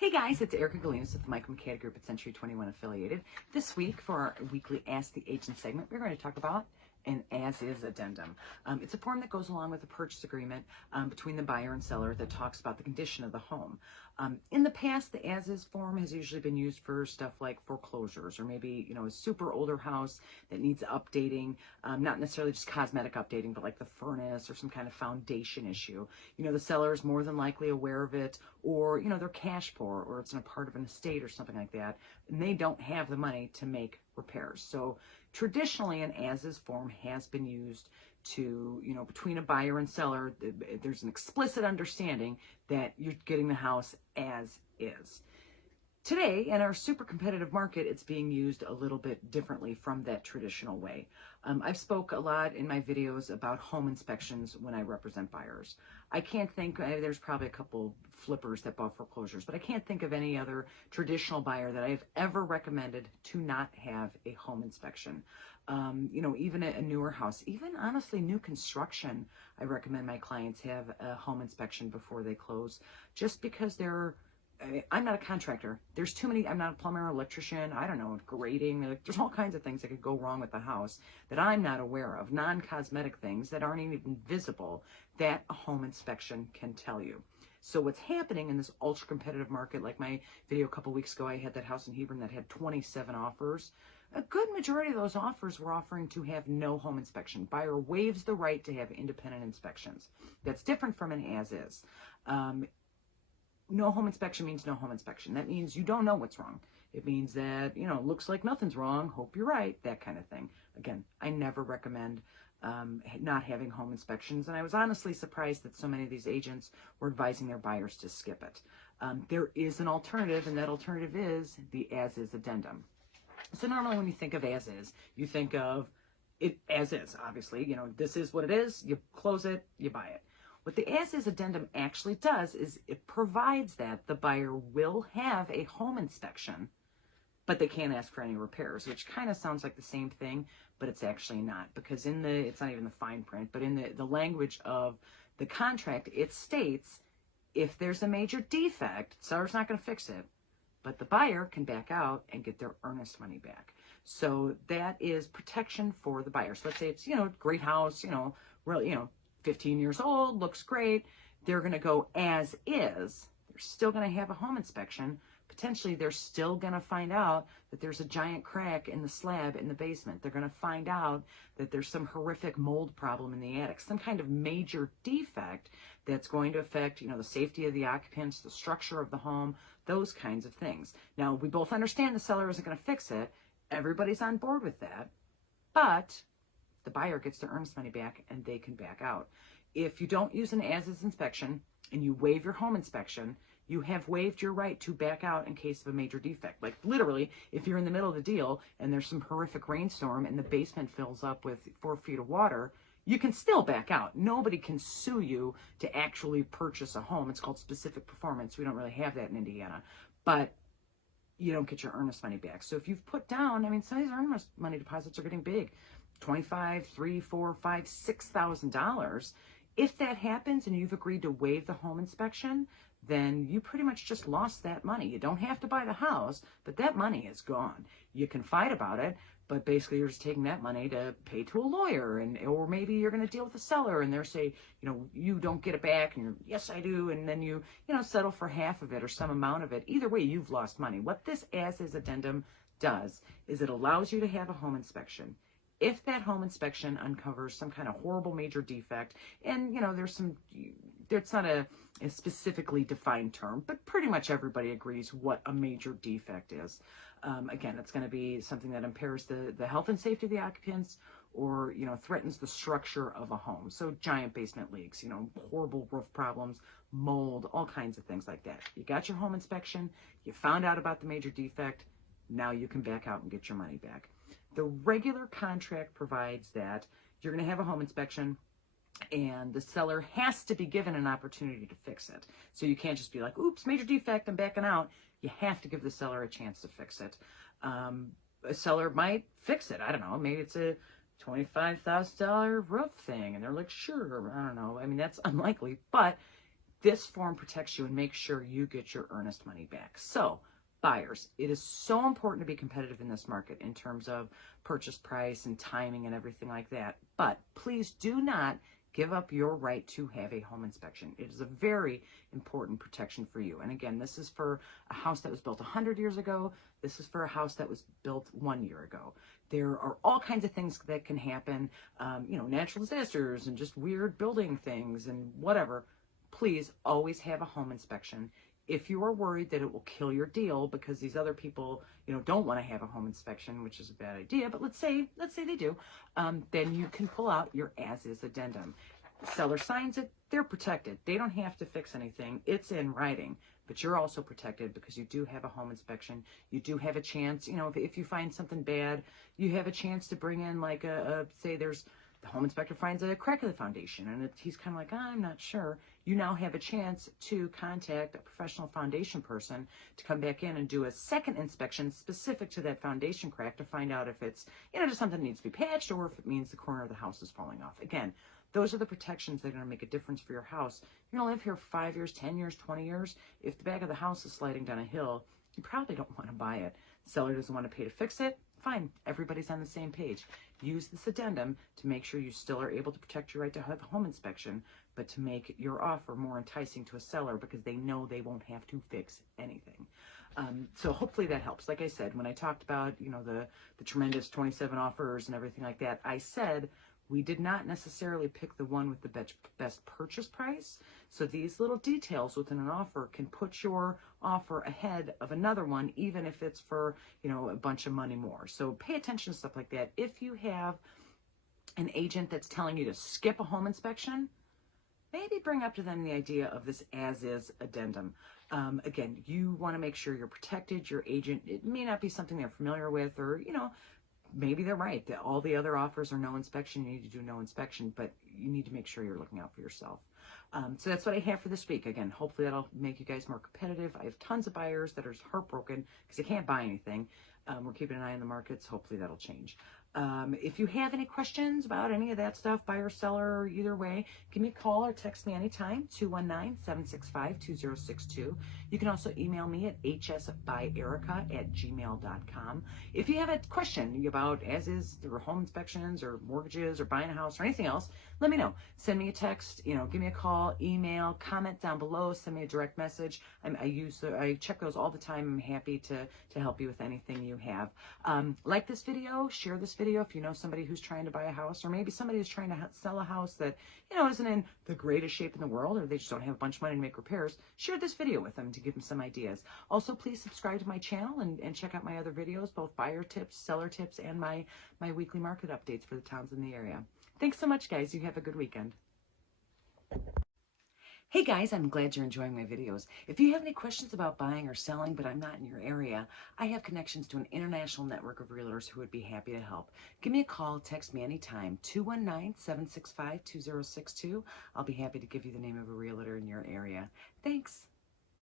Hey guys, it's Erica Galinas with the Michael McCady Group at Century 21 Affiliated. This week, for our weekly Ask the Agent segment, we're going to talk about an as-is addendum. It's a form that goes along with a purchase agreement between the buyer and seller that talks about the condition of the home. In the past, the as-is form has usually been used for stuff like foreclosures, or maybe, a super older house that needs updating, not necessarily just cosmetic updating, but like the furnace or some kind of foundation issue. The seller is more than likely aware of it, or, they're cash poor, or it's in a part of an estate or something like that, and they don't have the money to make repairs. So traditionally, an as-is form has been used to, between a buyer and seller, there's an explicit understanding that you're getting the house as is. Today, in our super competitive market, it's being used a little bit differently from that traditional way. I've spoke a lot in my videos about home inspections when I represent buyers. I can't think, there's probably a couple flippers that bought foreclosures, but I can't think of any other traditional buyer that I've ever recommended to not have a home inspection. Even a newer house, even honestly new construction, I recommend my clients have a home inspection before they close, just because I'm not a contractor. There's too many. I'm not a plumber or electrician. I don't know, grading. There's all kinds of things that could go wrong with the house that I'm not aware of, non-cosmetic things that aren't even visible, that a home inspection can tell you. So what's happening in this ultra competitive market, like my video a couple weeks ago, I had that house in Hebron that had 27 offers. A good majority of those offers were offering to have no home inspection. Buyer waives the right to have independent inspections. That's different from an as-is. No home inspection means no home inspection. That means you don't know what's wrong. It means that, looks like nothing's wrong, hope you're right, that kind of thing. Again, I never recommend not having home inspections, and I was honestly surprised that so many of these agents were advising their buyers to skip it. There is an alternative, and that alternative is the as-is addendum. So normally when you think of as-is, you think of it as is, obviously. This is what it is, you close it, you buy it. What the as-is addendum actually does is it provides that the buyer will have a home inspection, but they can't ask for any repairs, which kind of sounds like the same thing, but it's actually not, because it's not even the fine print, but in the language of the contract, it states if there's a major defect, the seller's not going to fix it, but the buyer can back out and get their earnest money back. So that is protection for the buyer. So let's say it's, great house, really, 15 years old, looks great. They're going to go as is. They're still going to have a home inspection. Potentially, they're still going to find out that there's a giant crack in the slab in the basement. They're going to find out that there's some horrific mold problem in the attic, some kind of major defect that's going to affect, the safety of the occupants, the structure of the home, those kinds of things. Now, we both understand the seller isn't going to fix it. Everybody's on board with that. But the buyer gets their earnest money back and they can back out. If you don't use an as-is inspection and you waive your home inspection, you have waived your right to back out in case of a major defect. Like literally, if you're in the middle of the deal and there's some horrific rainstorm and the basement fills up with 4 feet of water, you can still back out. Nobody can sue you to actually purchase a home. It's called specific performance. We don't really have that in Indiana. But you don't get your earnest money back. So if you've put down, some of these earnest money deposits are getting big. $25,000, $3,000, $4,000, $5,000, $6,000. If that happens and you've agreed to waive the home inspection, then you pretty much just lost that money. You don't have to buy the house, but that money is gone. You can fight about it, but basically you're just taking that money to pay to a lawyer, or maybe you're going to deal with the seller and they're say, you don't get it back, and you're, yes, I do, and then you settle for half of it or some amount of it. Either way, you've lost money. What this as-is addendum does is it allows you to have a home inspection. If that home inspection uncovers some kind of horrible major defect, and it's not a specifically defined term, but pretty much everybody agrees what a major defect is. Again, it's going to be something that impairs the health and safety of the occupants, or threatens the structure of a home. So giant basement leaks, horrible roof problems, mold, all kinds of things like that. You got your home inspection, you found out about the major defect, now you can back out and get your money back. The regular contract provides that you're going to have a home inspection and the seller has to be given an opportunity to fix it. So you can't just be like, oops, major defect, I'm backing out. You have to give the seller a chance to fix it. A seller might fix it. I don't know. Maybe it's a $25,000 roof thing and they're like, sure, I don't know. That's unlikely, but This form protects you and makes sure you get your earnest money back. So, buyers, it is so important to be competitive in this market in terms of purchase price and timing and everything like that. But please do not give up your right to have a home inspection. It is a very important protection for you. And again, this is for a house that was built 100 years ago. This is for a house that was built 1 year ago. There are all kinds of things that can happen, natural disasters and just weird building things and whatever. Please always have a home inspection. If you are worried that it will kill your deal because these other people, don't want to have a home inspection, which is a bad idea, but let's say they do, then you can pull out your as-is addendum. Seller signs it, they're protected. They don't have to fix anything. It's in writing, but you're also protected because you do have a home inspection. You do have a chance, if you find something bad, you have a chance to bring in like say there's the home inspector finds a crack in the foundation and he's kind of like, I'm not sure. You now have a chance to contact a professional foundation person to come back in and do a second inspection specific to that foundation crack to find out if it's, just something that needs to be patched or if it means the corner of the house is falling off. Again, those are the protections that are going to make a difference for your house. You're going to live here for 5 years, 10 years, 20 years. If the back of the house is sliding down a hill, you probably don't want to buy it. Seller doesn't want to pay to fix it. Fine, everybody's on the same page. Use this addendum to make sure you still are able to protect your right to have a home inspection, but to make your offer more enticing to a seller because they know they won't have to fix anything. So hopefully that helps. Like I said, when I talked about, the tremendous 27 offers and everything like that, I said we did not necessarily pick the one with the best purchase price. So these little details within an offer can put your offer ahead of another one, even if it's for, a bunch of money more. So pay attention to stuff like that. If you have an agent that's telling you to skip a home inspection, maybe bring up to them the idea of this as-is addendum. Again, you want to make sure you're protected. Your agent, it may not be something they're familiar with, or, maybe they're right that all the other offers are no inspection. You need to do no inspection, but you need to make sure you're looking out for yourself. So that's what I have for this week. Again, hopefully that'll make you guys more competitive. I have tons of buyers that are heartbroken because they can't buy anything. We're keeping an eye on the markets. Hopefully that'll change. If you have any questions about any of that stuff, buyer, seller, either way, give me a call or text me anytime, 219-765-2062. You can also email me at hsbyerica@gmail.com. If you have a question about as-is or home inspections or mortgages or buying a house or anything else, let me know. Send me a text, give me a call, email, comment down below, send me a direct message. I check those all the time. I'm happy to help you with anything you have. Like this video, share this video if you know somebody who's trying to buy a house, or maybe somebody who's trying to sell a house that isn't in the greatest shape in the world, or they just don't have a bunch of money to make repairs. Share this video with them to give them some ideas. Also, please subscribe to my channel and check out my other videos, both buyer tips, seller tips, and my weekly market updates for the towns in the area. Thanks so much, guys. You have a good weekend. Hey guys, I'm glad you're enjoying my videos. If you have any questions about buying or selling, but I'm not in your area, I have connections to an international network of realtors who would be happy to help. Give me a call, text me anytime, 219-765-2062. I'll be happy to give you the name of a realtor in your area. Thanks.